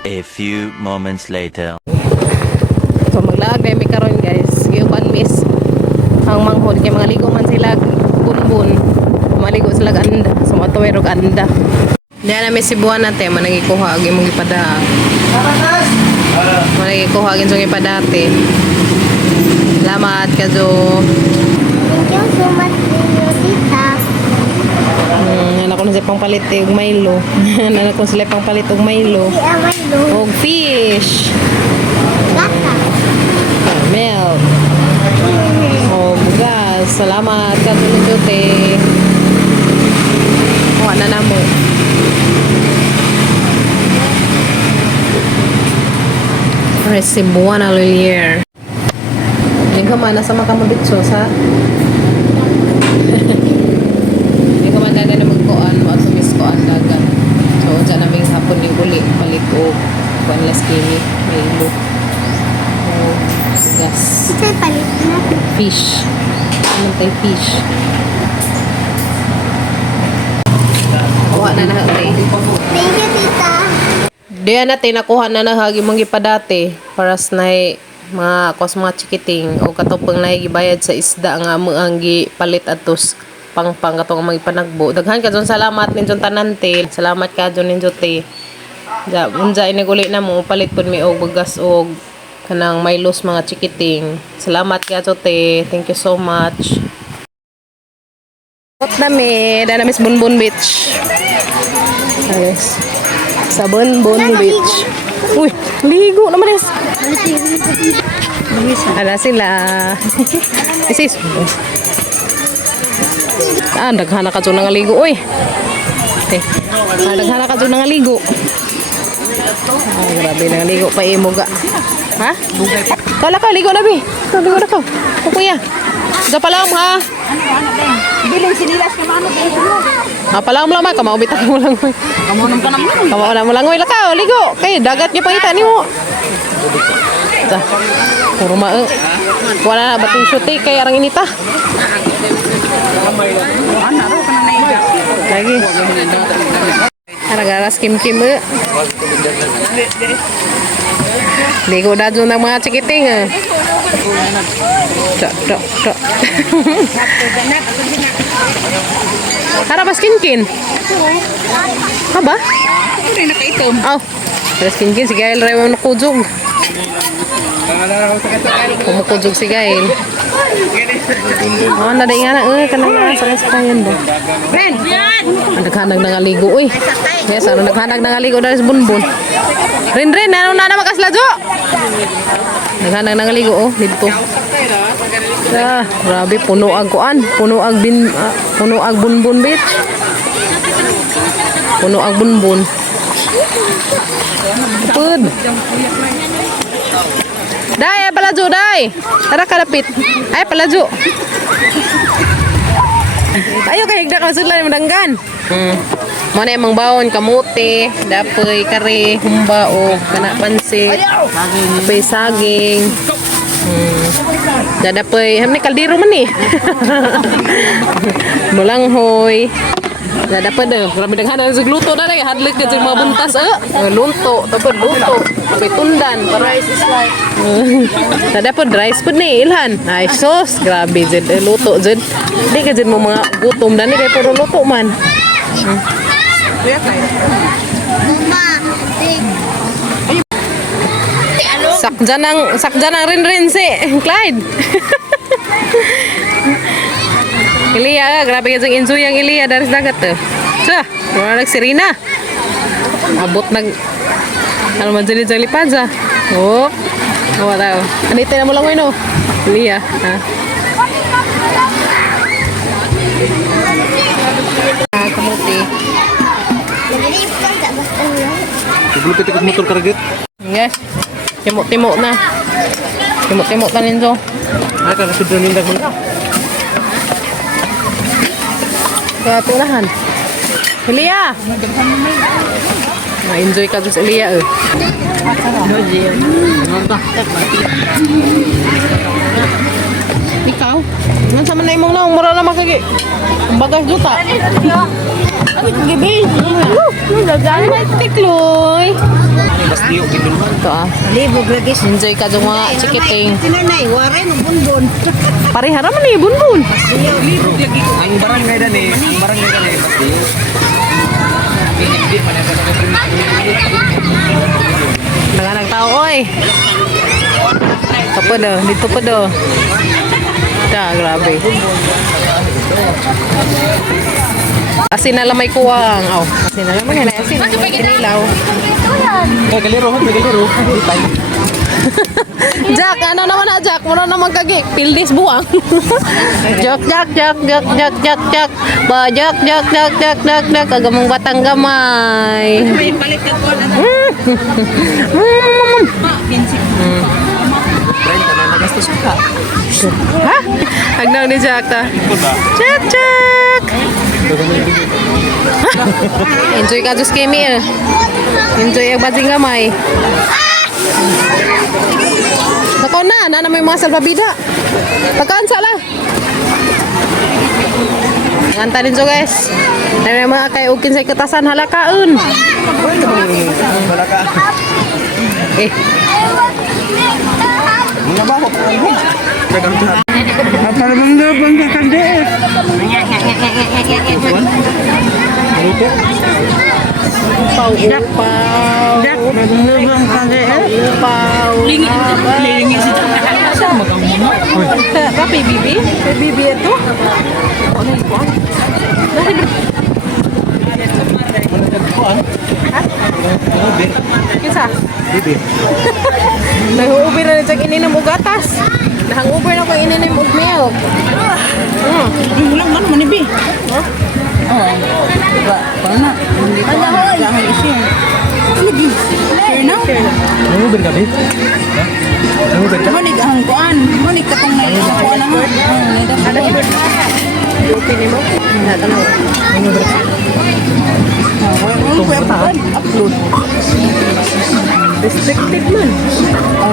A few moments later. So maglaag kami karon guys. Giuban miss ang manghod kay mga ligo man sila bunbun. Maligo sila anda. So matuwero anda. Diyan na may sibuan natin managikuha agi mong ipada. Managikuha agi mong ipadate. Salamat kajo. Thank you so much, Tita. Anak ko na siya pang palit og Milo. Anak ko sila pang palit og Milo. Di amay lo. Og fish. Gata. Milk. Oh, bugas. Salamat ka Jote. Kuha na namo. Resibuan na lilier. Yung kamana sa makamabitsos ha? Yung kamana na magkuan mo at sumis ko ang dagat. So, dyan namin hapon yung uli. Palit o kuan las kimi. May ilo. Oh, bugas. Ito palit na. Fish. Anong tayo fish? Kuha na na Thank you, Tita. diyan natin nakuha na nahagi mong gipadate para sa nay mga mga chikiting o katupang nay gibayad sa isda nga mo ang gipalit atos pang katong mga ipanagbo. Daghan ka dyan salamat ninyo tanante. Salamat ka dyan ninyo te. Unja iniguli na mo palit pud mi og bugas og kanang Milos mga chikiting. Salamat ka dyan te. Thank you so much.Ot nami, dana Miss Bunbun Beach. Ayos. Sa Bunbun Beach. Uy, ligo naman is. Ala sila. Isis. Daghana ka dyan nga ligo. Uy. Okay. Daghana ka dyan nga ligo. Grabe na ligo pa imo ga. Ha? Kala ka, ligo na bi. Ligo na ka. Kuya. Sa palam ha. Bilang sinilas ka mano kayo. Palam lang ka maubita mo lang. Kamu nang panamon. Kamu na mo lang lakaw, ligo. Kay dagat niyo pangita nimo. Ta. Puro mae. Wala na bating syuti kay arang inita. Lagi. Ara-ara skim-kim. Ligo na dyan ng mga chikiting. Dok. Harap ba skin-kin? Haba? Ito nakaitom. Oh, para skin-kin. Si Gael rin mo nakudjog. Kumukudjog si Gael. Oh, naday nga na. Kanang nga sa kayan ba? Ben! Ang naghanag na nga ligo. Uy. Yes, ano naghanag na nga ligo dahil sa bunbun. Rin, ano na makasladyo? Naghanag na nga ligo. Oh, dito. Grabe, puno ag kuan. Puno ag bunbun beach. Puno ag bunbun. Pud. Day, palaju, day. Tara kalapit. Ay, palaju. Ayo kay higda ka sudlan madanggan. Mo na imong bawon kamote, dapoy kare, humba o kana pansit, dapoy saging. Dapoy hamni kaldero man ni. Mulanghoy. Dapat dah, kami dengan ada segluto dah deh, hadlik ke mga buntas lunto, dapat luto, dapat tundan, rice is like. Dapat rice pun nih Ilhan, ay sos, grabe jed, luto jed, di ka jed mo mga gutom dan ni kay puro luto man. Mama. Sakjan ang rin si Clyde. Ilia, grabe ka enjoy ang Ilia dari dagat tuh. Sa, wala nagsirina. Abot nag ano man jali paja. Oh. Wala. Anita na mo lang no. Ilia, ha. Kamuti. Sebelum kita ke motor karget. Yes. Timok na. Timok tanin so. Ah, kalau sudah nindak mo. Kaya tulahan. Elia! Ma-enjoy ka sa Elia eh. Ikaw? Ngan sama na imong lang, mura na makagi. Ang bagay juta. Ano yung gibi? Ay, tikloy. Mas liyo gitu. Ito ah. Libog lagi. Enjoy ka dong mga chikiting. Sinanay, waray mo bunbun. Pareha naman eh, bunbun. Libog lagi. Ang barangay dan eh. Ang barangay dan eh. Mas liyo. Hindi pa na Nanganag tao, oy. Ito pa daw, dito pa daw. Grabe. Asin na lang may kuwang. Oh, asin na lang may asin. Kinilaw. Galero. Jack, ano naman na Jack? Muna naman kagik. Pildis buwang. Jack. Ba, Jack. Agamang batang gamay. May palit ka ko na. Ha? Hagnaw ni Jack ta. Jack. Enjoy ka Diyos Kimi eh. Enjoy ang bating gamay. Nako na may mga salbabida. Pagkaan sala. Nganta din so guys. May mga kay ukin sa katasan halakaon. Eh. Papi bibi itu. Kinsa? Bibi. Nag-uber na sa ininom og gatas. Nahang-uber na ko ininom og milk. Ulang man man ibi. Diba? Paano? Hindi ko jangan i-share. Lagi. Share na. Nanguber ka, babe? Ha? Nanguber ka? Manig ang kuan. Manig ka pang naik sa kuan na. Ada iba. Upin mo. Natanaw. Nanguber ka? Upload. Restricted man.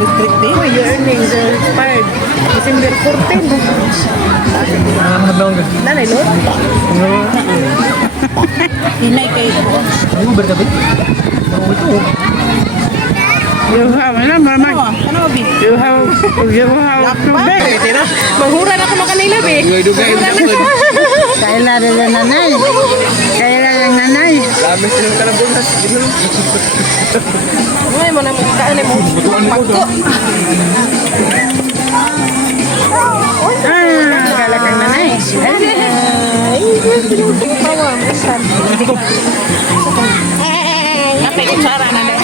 Restricted. Oh, your earnings are expired. December 14. Nanguber ka? Nanay, Lord? Hinay kay Nanguber ka, babe? Nanguber ka, Ano bi? Manghuran ako makanila, be. Kailan rin nanay. Lamis ng kalabunas. Ay, mo na magkaan mo. Pagko. Kala kang nanay. Apa yung cara na nanay?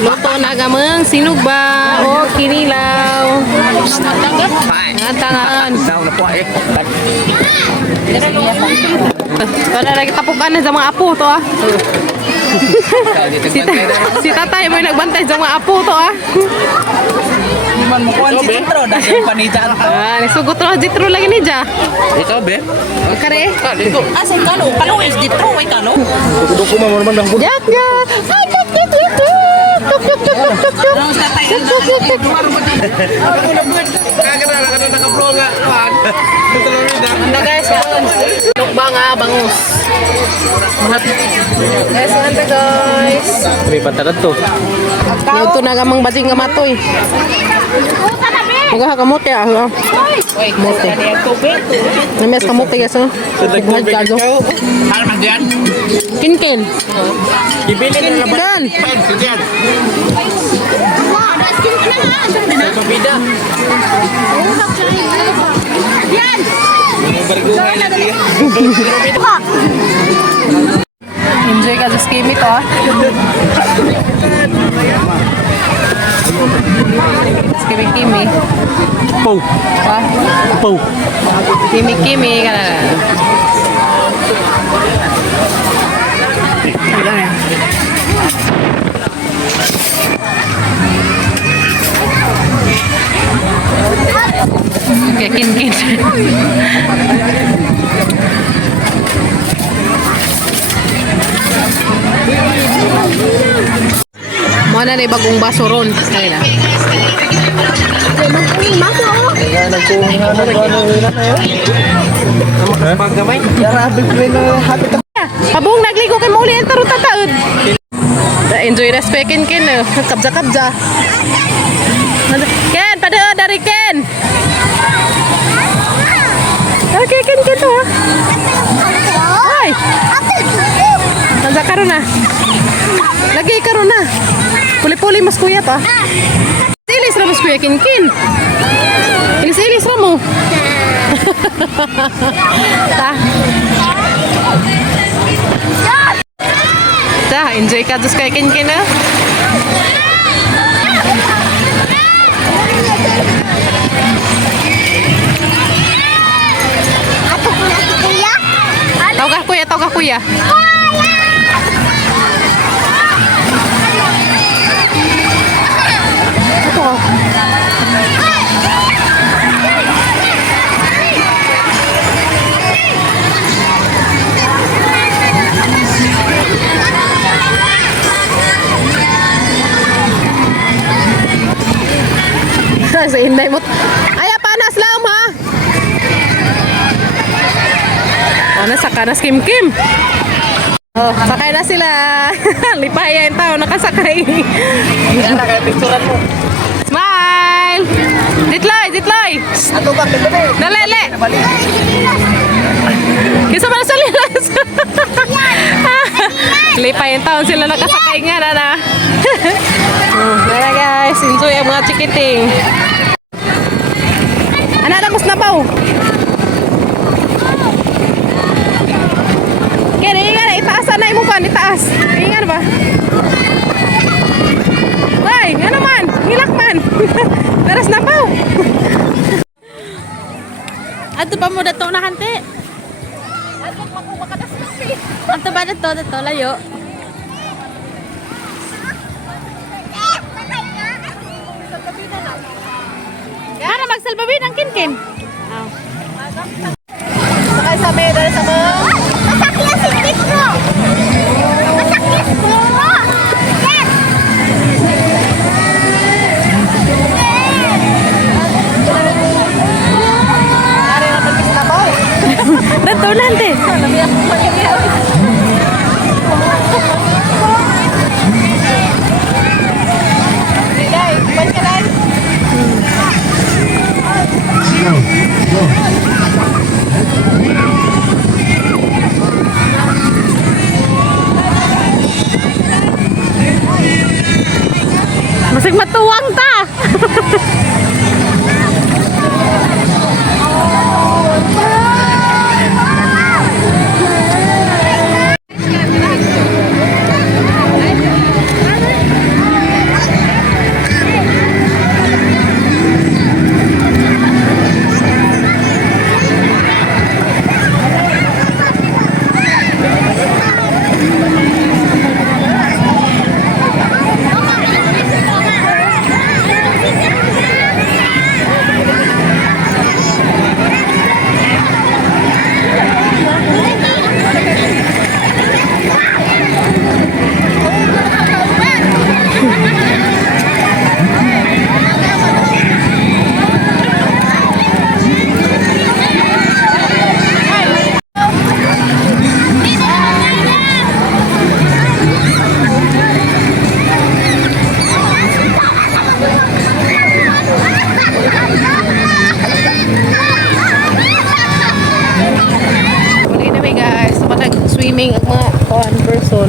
Luto na gamang sinugba o kinilaw. Tangan. Nauna po eh. Para lagi tapukan na sa mga apo to ah. Si tatay mo yung nagbantay sa mga apo to ah. Man mo kuan si Titro dahil panijan. Nisugot ro jitro lagi ni ja. Ikaw, be? Kare. Dito. Asa kalo is Titro way kalo. Duduk ko mo naman dangkot. Jak. Ay Ano sa tayo na duwar mo di. Kagana naka-vlog nga. Anda guys, karon. Lukba nga bangus. Guys, anda guys. May pantaran to. Luto na gamang bajing gamatoy. Mga kamote ah. Kamote. Names kamote guys ah. Nagkago. Hal magyan. Kinkin. Ibili na lang. Kan. Yan. Pabida. Enjoy ka sa skimmy to ah. Kimi. Pau. Ah, Pau. kimi ka na. Okay, kin. Mana ni bagong baso ron. Ay na. Masuk. Pagkamay. Pabung nagligo kay mauli ang tarong tataod. Enjoy na spekin kin. Kabja-kabja. Ken, pada dari Ken. Okay, Ken to ha. Ay. Nandiyan ka ron na. Lagi ka ron na. Puli-puli mas kuya pa. Ilis ra mas kuya Ken. Ilis ra mo. Ta. Ta, enjoy ka dus kay Ken ha. Tawag ka kuya. Ito ko. Sa inday mo. Ay, panas lang ha. Nasaka na Kim Kim. Oh, sakay na sila. Lipaya yung tao nakasakay. Yan na kaya picturean mo. Smile! Ditloy! Ato ba kagabi? Nalele! Kisa ba sa lilas? Lipaya yung tao sila nakasakay nga na. Kaya guys, enjoy ang mga chikiting. Anak na mas nabaw. Itaasan na mo pa, itaas. Ingat ba? Ay, ano man? Ngilak man. Daras na pa. Ato pa mo dato na hante. Ato pa ko makatas kasi. Ato ba dato layo. Para magsalbabin ang kinkin. Sakay sa may, dari sa mga. Masakyan si Tito. Masakyan ko. Yes. Ari na pagkista ko. Dato na hante. Sabi ako magyari. Day, ban ka lang. Masig matuwang ta. Swimming ang mga kuan person.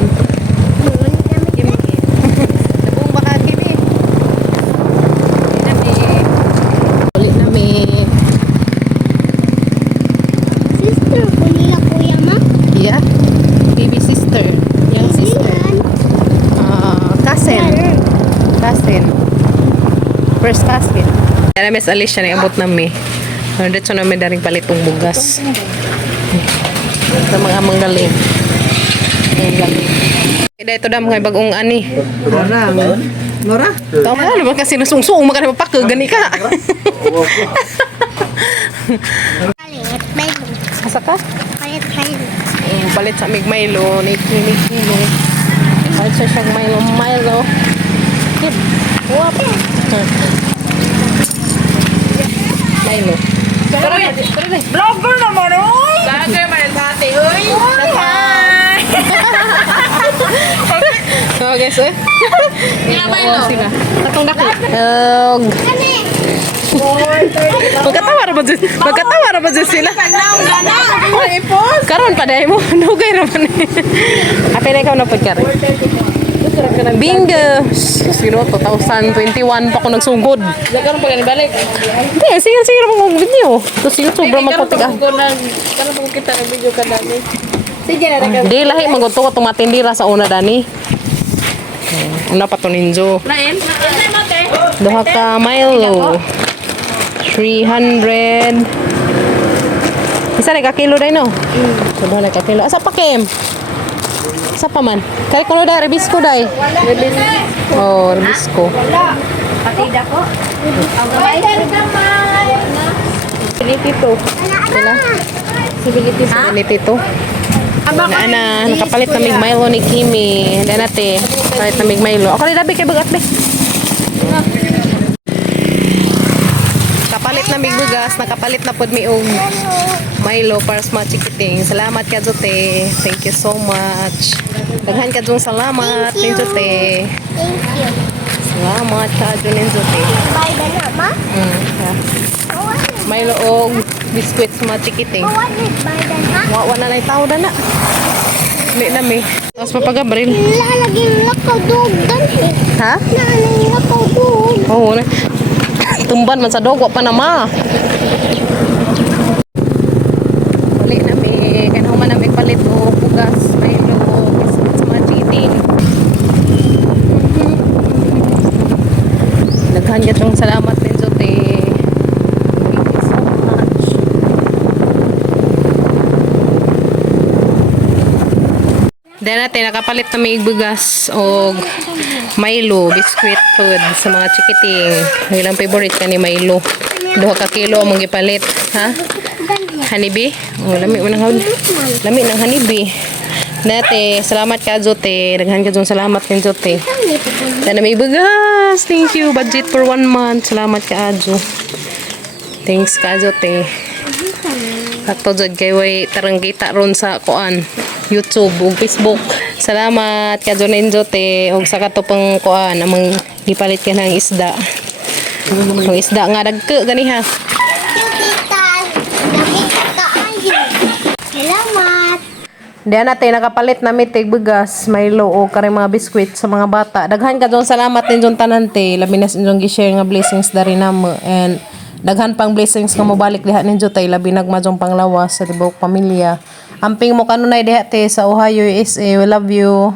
Nabung baka kimi. Ulit nami. Sister, kunila kuya ma. Yeah. Baby sister. Yang sister. Cousin. Cousin. First cousin. Dala Miss Alicia na abot nami. Dito na may daring palitong bugas. Sa mga manggaling. Ida ito na mga bagong ani. Nora? Tama na naman kasi nasungsung maka na mapak gani ka. Palit, Milo. Asa ka? Palit, Milo. Palit sa mig Milo, ni Milo. Palit sa siyang Milo. Yep. Wap. Milo. Tara na. Vlogger naman, oy! Bagay man sa ate, uy. So guys, eh. Milo. Sila. Tatong dako. Magkatawa ra ba dyan sila? Karon pa dahil mo. Nugay naman eh. Ate na ikaw na pagkari. Bingo! Sino, 2021 pa ako nagsugod. Nagkaroon pa ganun balik. Hindi, sige mo kung video. Tapos yung sobrang magpatiga. Karoon pa kita ng video ka dami. Sige na nagkaroon. Di lahi maguto ko tumatindira sa una dani. Una pa to ninjo. Lain? Duha ka Milo. 300. Isa na ka kilo dai no? Duha na ka kilo. Asa pa Kim? Asa pa man? Kaya ko dai rebisco dai. Oh, rebisco. Patida ko. Sibility to. Sila. Sibility to. Sibility to. Na nakapalit na mig Milo ni Kimi. Dahil natin, palit na mig Milo. Ako rin dabi kay bagat be. Kapalit na mig bugas, nakapalit na pod mi og Milo para sa mga chikiting. Salamat ka Jote. Thank you so much. Daghan ka dong salamat ni Jote. Salamat ka dong ni Jote. Milo og biscuit sa mga chikiting. Wawa na lang tao na. Hindi na mi. Tapos mapagabril. Lalaging lakaw doon. Ha? Lalaging lakaw doon. Oo. Tumban man sa dog. Wa pa na ma. Uli na mi. Kanaw man na mi palit o bugas. Milo o biscuit sa mga chikiting. Daghan ka tong salamat din Jote. Dahil natin, nakapalit na may bugas o Milo, biscuit food sa mga chikiting. Ilang favorite ka ni Milo. 2 ka kilo ang gipalit. Ha? Honeybee? Oh, lami mo ng lami ng honeybee. Nate, salamat ka Jote. Daghan ka dyan salamat din Jote. Dahil na may bugas. Thank you. Budget for 1 month. Salamat ka Adjo. Thanks ka Jote. Kakto jud kay way tarang kita ron sa kuan. YouTube ug Facebook. Salamat ka Jonen Jote ug sa katupang kuan among gipalit ka ng isda. Ang isda nga dagko ganiha. Salamat. Diyan natin nakapalit na mitig bugas, Milo o kare mga biskwit sa mga bata. Daghan ka dong salamat din jong tanante. Labi na inyong gi-share nga blessings dari namo and daghan pang blessings nga mobalik diha ninyo tay labi nagmajong panglawas sa tibuok pamilya. Amping mo kanunay diha te sa Ohio, USA. We love you.